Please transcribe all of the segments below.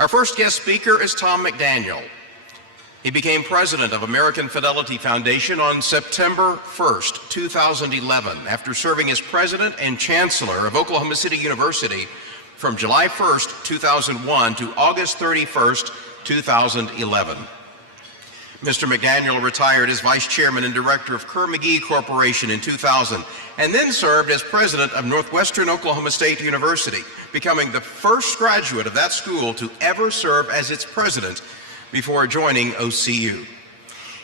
Our first guest speaker is Tom McDaniel. He became president of American Fidelity Foundation on September 1st, 2011, after serving as president and chancellor of Oklahoma City University from July 1st, 2001 to August 31st, 2011. Mr. McDaniel retired as vice chairman and director of Kerr-McGee Corporation in 2000, and then served as president of Northwestern Oklahoma State University, becoming the first graduate of that school to ever serve as its president before joining OCU.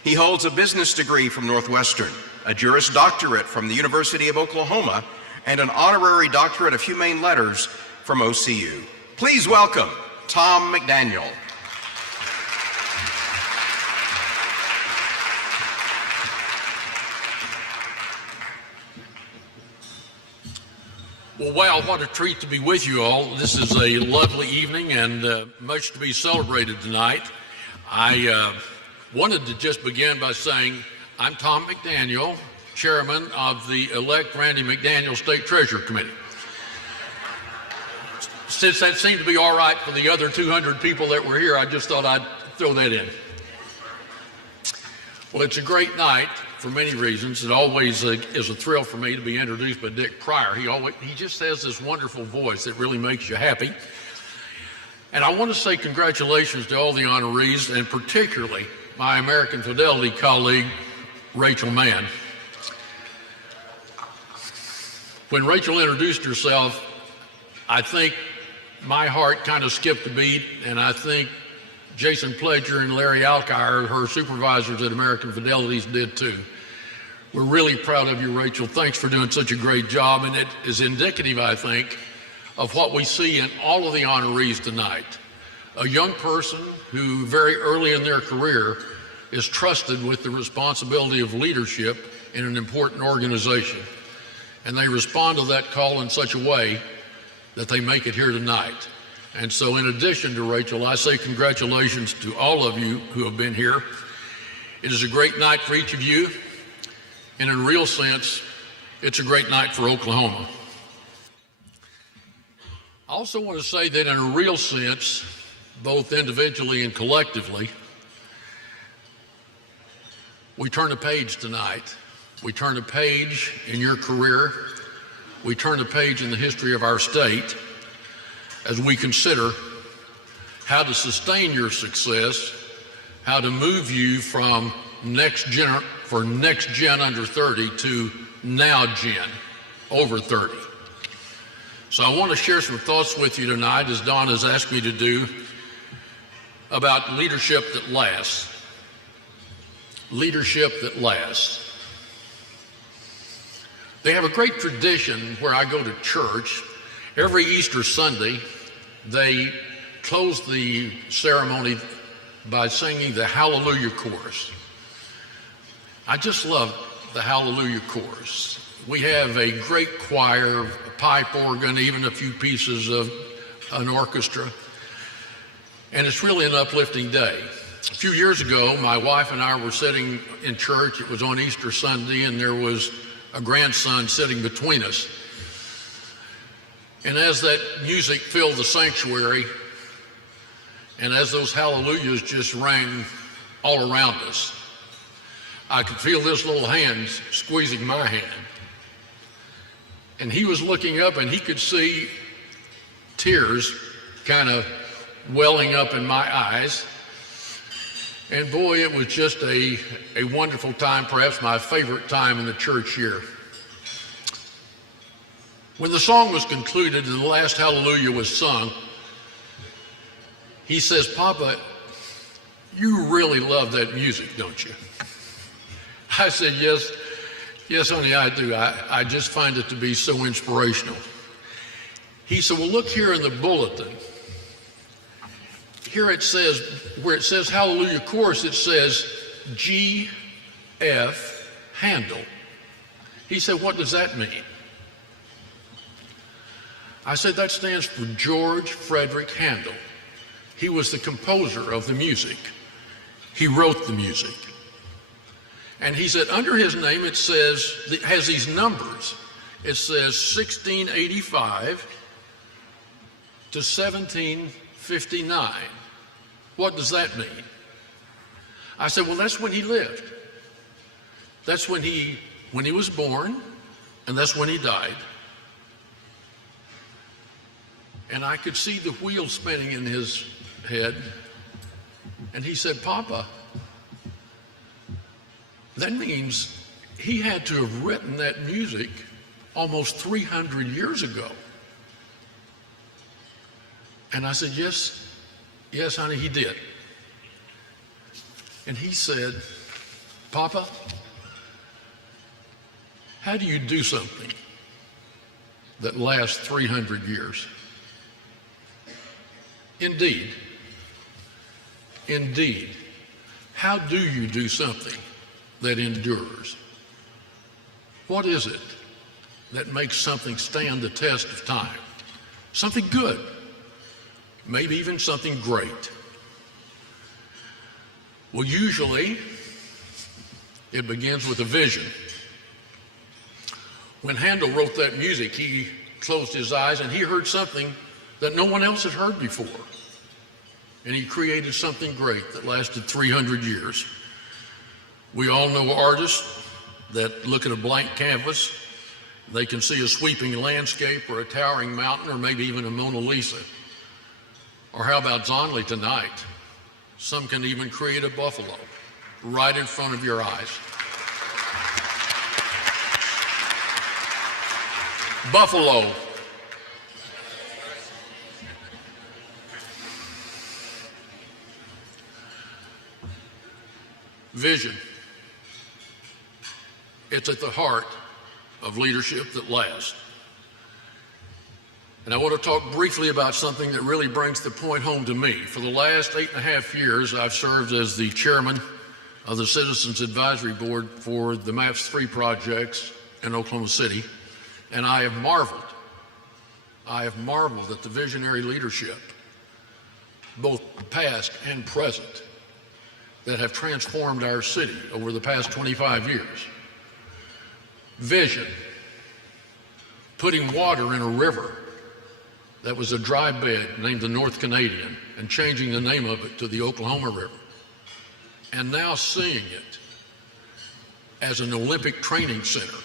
He holds a business degree from Northwestern, a Juris Doctorate from the University of Oklahoma, and an honorary doctorate of humane letters from OCU. Please welcome Tom McDaniel. Well, wow, what a treat to be with you all. This is a lovely evening and much to be celebrated tonight. I wanted to just begin by saying I'm Tom McDaniel, chairman of the elect Randy McDaniel State Treasurer Committee. Since that seemed to be all right for the other 200 people that were here, I just thought I'd throw that in. Well, it's a great night for many reasons. It always is a thrill for me to be introduced by Dick Pryor. He just has this wonderful voice that really makes you happy. And I want to say congratulations to all the honorees, and particularly my American Fidelity colleague, Rachel Mann. When Rachel introduced herself, I think my heart kind of skipped a beat, and I think Jason Pledger and Larry Alkire, her supervisors at American Fidelities, did too. We're really proud of you, Rachel. Thanks for doing such a great job, and it is indicative, I think, of what we see in all of the honorees tonight. A young person who very early in their career is trusted with the responsibility of leadership in an important organization, and they respond to that call in such a way that they make it here tonight. And so in addition to Rachel, I say congratulations to all of you who have been here. It is a great night for each of you, and in a real sense, it's a great night for Oklahoma. I also want to say that in a real sense, both individually and collectively, we turn a page tonight. We turn a page in your career. We turn a page in the history of our state as we consider how to sustain your success, how to move you from NextGen under 30 to now Gen over 30. So I want to share some thoughts with you tonight, as Don has asked me to do, about leadership that lasts. Leadership that lasts. They have a great tradition where I go to church. Every Easter Sunday, they close the ceremony by singing the Hallelujah Chorus. I just love the Hallelujah Chorus. We have a great choir, a pipe organ, even a few pieces of an orchestra, and it's really an uplifting day. A few years ago, my wife and I were sitting in church. It was on Easter Sunday, and there was a grandson sitting between us. And as that music filled the sanctuary, and as those hallelujahs just rang all around us, I could feel this little hand squeezing my hand. And he was looking up, and he could see tears kind of welling up in my eyes. And boy, it was just a wonderful time, perhaps my favorite time in the church year. When the song was concluded and the last hallelujah was sung, he says, "Papa, you really love that music, don't you?" I said, yes, honey, I do. I just find it to be so inspirational. He said, well, look here in the bulletin. Here it says, where it says Hallelujah Chorus, it says G.F. Handel. He said, what does that mean? I said, that stands for George Frederick Handel. He was the composer of the music. He wrote the music. And he said, under his name, it says, it has these numbers. It says 1685 to 17 59. What does that mean? I said, well, that's when he lived. That's when he was born, and that's when he died. And I could see the wheels spinning in his head. And he said, Papa, that means he had to have written that music almost 300 years ago. And I said, yes, honey, he did. And he said, Papa, how do you do something that lasts 300 years? Indeed, how do you do something that endures? What is it that makes something stand the test of time? Something good, maybe even something great. Well, usually it begins with a vision. When Handel wrote that music, he closed his eyes and he heard something that no one else had heard before. And he created something great that lasted 300 years. We all know artists that look at a blank canvas, they can see a sweeping landscape or a towering mountain or maybe even a Mona Lisa. Or how about Zonley tonight? Some can even create a buffalo right in front of your eyes. Buffalo. Vision. It's at the heart of leadership that lasts. And I want to talk briefly about something that really brings the point home to me. For the last 8.5 years, I've served as the chairman of the Citizens Advisory Board for the MAPS 3 projects in Oklahoma City, and I have marveled at the visionary leadership, both past and present, that have transformed our city over the past 25 years. Vision, putting water in a river that was a dry bed named the North Canadian and changing the name of it to the Oklahoma River, and now seeing it as an Olympic training center,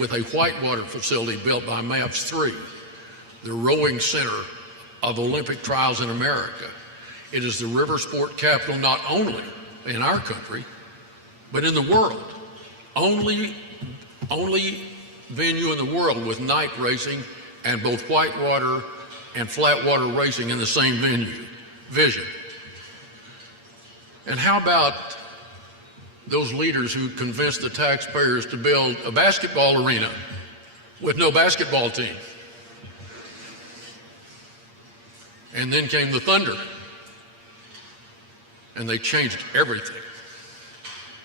with a whitewater facility built by MAPS 3, the rowing center of Olympic trials in America. It is the river sport capital not only in our country, but in the world. Only venue in the world with night racing and both whitewater and flat water racing in the same venue. Vision. And how about those leaders who convinced the taxpayers to build a basketball arena with no basketball team? And then came the Thunder, and they changed everything.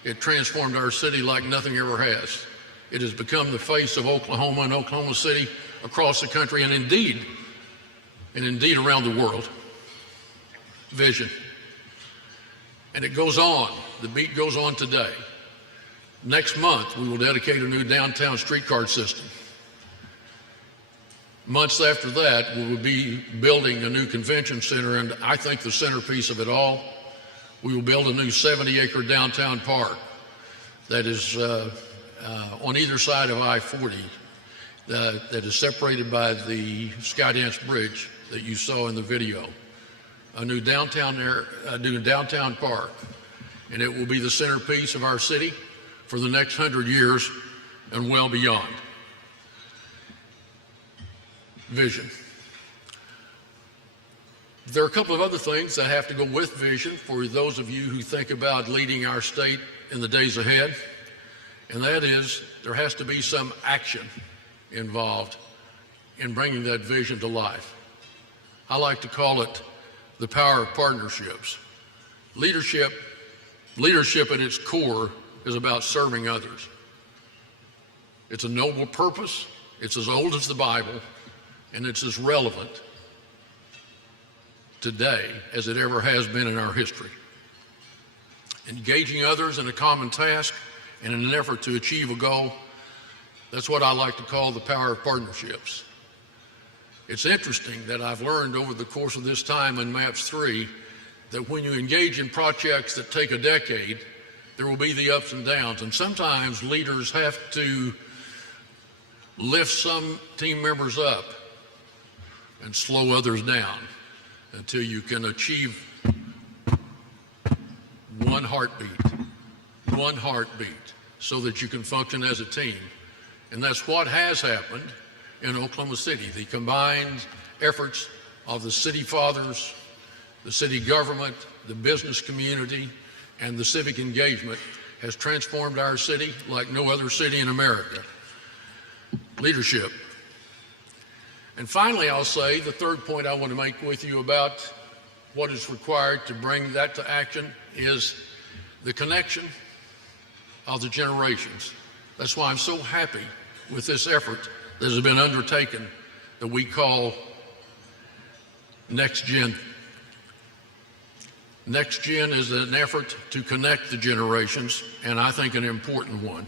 It transformed our city like nothing ever has. It has become the face of Oklahoma and Oklahoma City across the country, and indeed around the world. Vision. And it goes on. The beat goes on today. Next month, we will dedicate a new downtown streetcar system. Months after that, we will be building a new convention center, and I think the centerpiece of it all, we will build a new 70-acre downtown park that is on either side of I-40 that is separated by the Skydance Bridge that you saw in the video. A new downtown park, and it will be the centerpiece of our city for the next 100 years and well beyond. Vision. There are a couple of other things that have to go with vision for those of you who think about leading our state in the days ahead, and that is there has to be some action involved in bringing that vision to life. I like to call it the power of partnerships. Leadership at its core is about serving others. It's a noble purpose, it's as old as the Bible, and it's as relevant today as it ever has been in our history. Engaging others in a common task and in an effort to achieve a goal, that's what I like to call the power of partnerships. It's interesting that I've learned over the course of this time in MAPS 3 that when you engage in projects that take a decade, there will be the ups and downs. And sometimes leaders have to lift some team members up and slow others down until you can achieve one heartbeat, so that you can function as a team. And that's what has happened in Oklahoma City. The combined efforts of the city fathers, the city government, the business community, and the civic engagement has transformed our city like no other city in America. Leadership. And finally, I'll say the third point I want to make with you about what is required to bring that to action is the connection of the generations. That's why I'm so happy with this effort that has been undertaken that we call NextGen. NextGen is an effort to connect the generations, and I think an important one.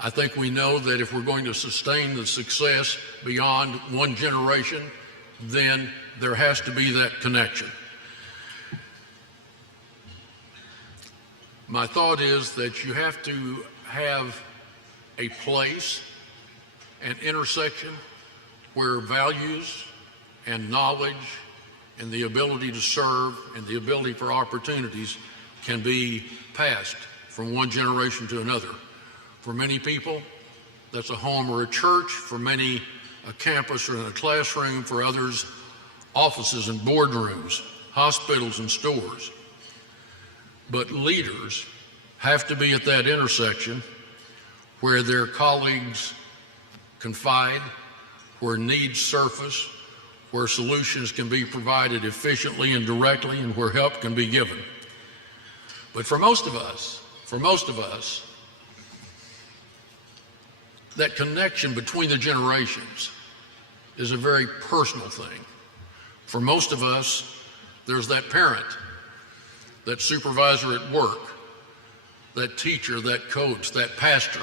I think we know that if we're going to sustain the success beyond one generation, then there has to be that connection. My thought is that you have to have a place, an intersection where values and knowledge and the ability to serve and the ability for opportunities can be passed from one generation to another. For many people, that's a home or a church. For many, a campus or a classroom. For others, offices and boardrooms, hospitals and stores. But leaders have to be at that intersection where their colleagues confide, where needs surface, where solutions can be provided efficiently and directly, and where help can be given. But for most of us, that connection between the generations is a very personal thing. For most of us, there's that parent, that supervisor at work, that teacher, that coach, that pastor.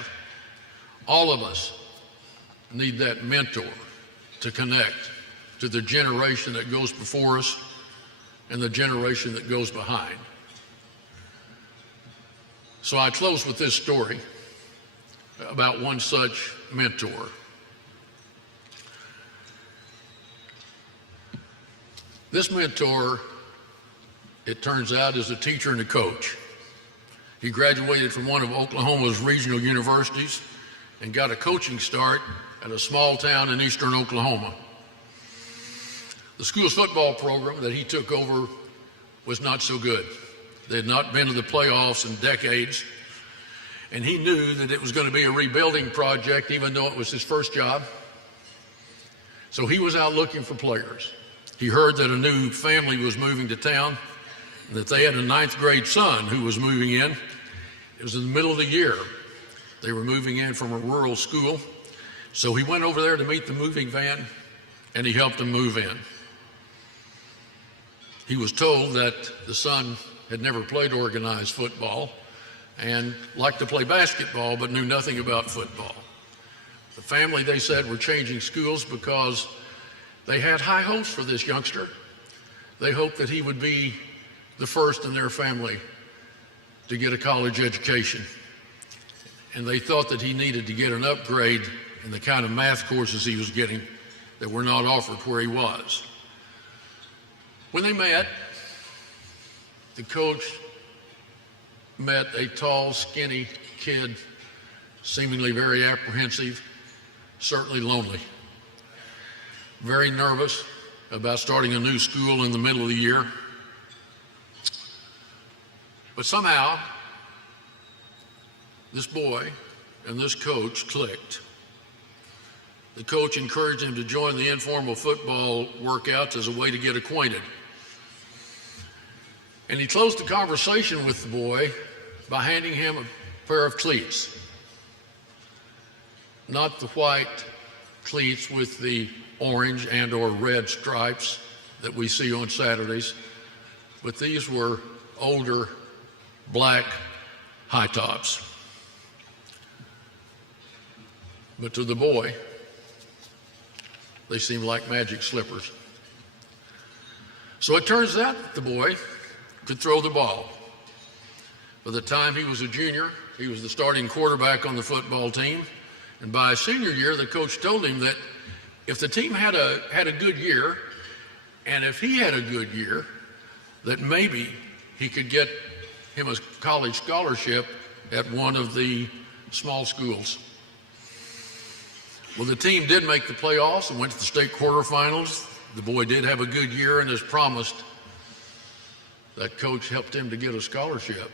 All of us need that mentor to connect to the generation that goes before us and the generation that goes behind. So I close with this story about one such mentor. This mentor, it turns out, is a teacher and a coach. He graduated from one of Oklahoma's regional universities and got a coaching start at a small town in eastern Oklahoma. The school's football program that he took over was not so good. They had not been to the playoffs in decades, and he knew that it was going to be a rebuilding project, even though it was his first job. So he was out looking for players. He heard that a new family was moving to town, that they had a 9th grade son who was moving in. It was in the middle of the year. They were moving in from a rural school. So he went over there to meet the moving van, and he helped them move in. He was told that the son had never played organized football and liked to play basketball, but knew nothing about football. The family, they said, were changing schools because they had high hopes for this youngster. They hoped that he would be the first in their family to get a college education. And they thought that he needed to get an upgrade in the kind of math courses he was getting that were not offered where he was. When they met, the coach met a tall, skinny kid, seemingly very apprehensive, certainly lonely, very nervous about starting a new school in the middle of the year. But somehow, this boy and this coach clicked. The coach encouraged him to join the informal football workouts as a way to get acquainted. And he closed the conversation with the boy by handing him a pair of cleats. Not the white cleats with the orange and or red stripes that we see on Saturdays, but these were older black high tops. But to the boy, They seemed like magic slippers. So it turns out the boy could throw the ball. By the time he was a junior, he was the starting quarterback on the football team. And by his senior year, the coach told him that if the team had a good year, and if he had a good year, that maybe he could get him a college scholarship at one of the small schools. Well, the team did make the playoffs and went to the state quarterfinals. The boy did have a good year, and as promised, that coach helped him to get a scholarship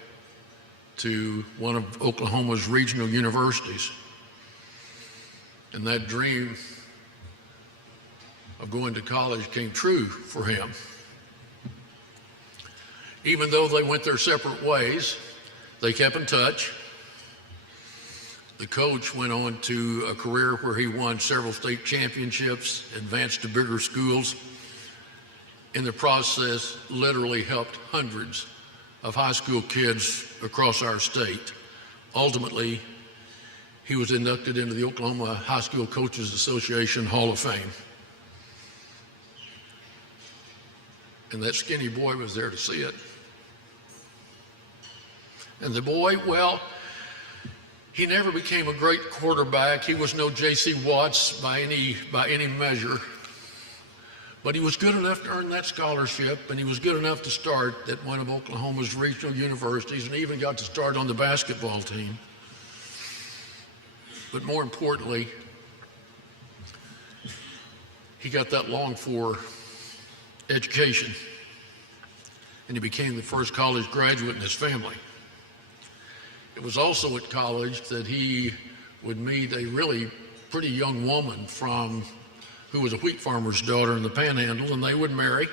to one of Oklahoma's regional universities. And that dream of going to college came true for him. Even though they went their separate ways, they kept in touch. The coach went on to a career where he won several state championships, advanced to bigger schools. In the process, literally helped hundreds of high school kids across our state. Ultimately, he was inducted into the Oklahoma High School Coaches Association Hall of Fame. And that skinny boy was there to see it. And the boy, well, he never became a great quarterback. He was no J.C. Watts by any measure. But he was good enough to earn that scholarship, and he was good enough to start at one of Oklahoma's regional universities, and even got to start on the basketball team. But more importantly, he got that longed-for education, and he became the first college graduate in his family. It was also at college that he would meet a really pretty young woman who was a wheat farmer's daughter in the Panhandle, and they would marry.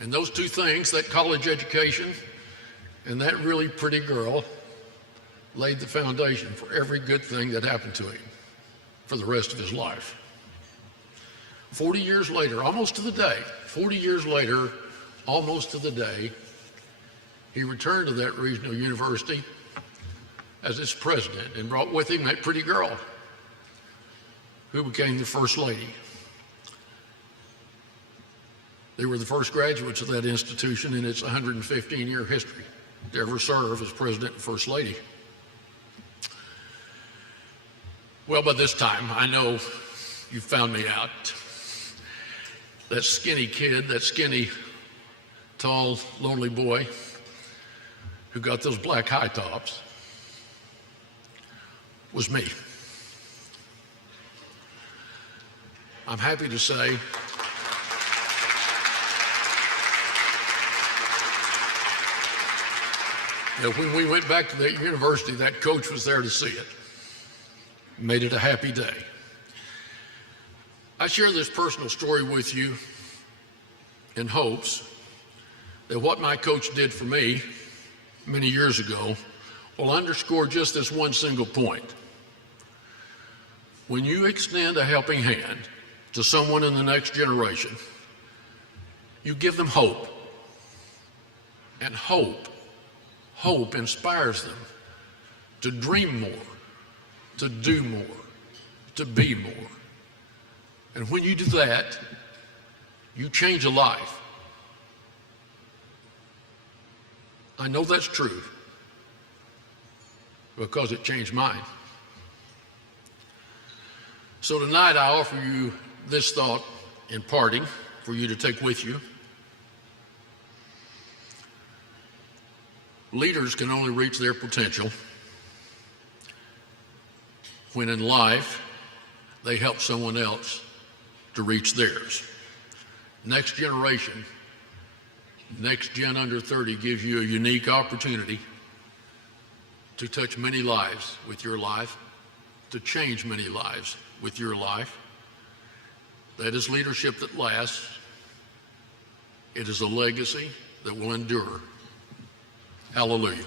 And those two things, that college education and that really pretty girl, laid the foundation for every good thing that happened to him for the rest of his life. 40 years later, almost to the day, 40 years later, almost to the day, he returned to that regional university as its president and brought with him that pretty girl who became the first lady. They were the first graduates of that institution in its 115-year history to ever serve as president and first lady. Well, by this time, I know you found me out. That skinny kid, that skinny, tall, lonely boy who got those black high tops was me. I'm happy to say that when we went back to that university, that coach was there to see it. Made it a happy day. I share this personal story with you in hopes that what my coach did for me many years ago will underscore just this one single point. When you extend a helping hand to someone in the next generation, you give them hope. And hope inspires them to dream more, to do more, to be more. And when you do that, you change a life. I know that's true because it changed mine. So tonight I offer you this thought in parting for you to take with you. Leaders can only reach their potential when in life they help someone else to reach theirs. Next Generation, NextGen Under 30 gives you a unique opportunity to touch many lives with your life, to change many lives with your life. That is leadership that lasts. It is a legacy that will endure. Hallelujah.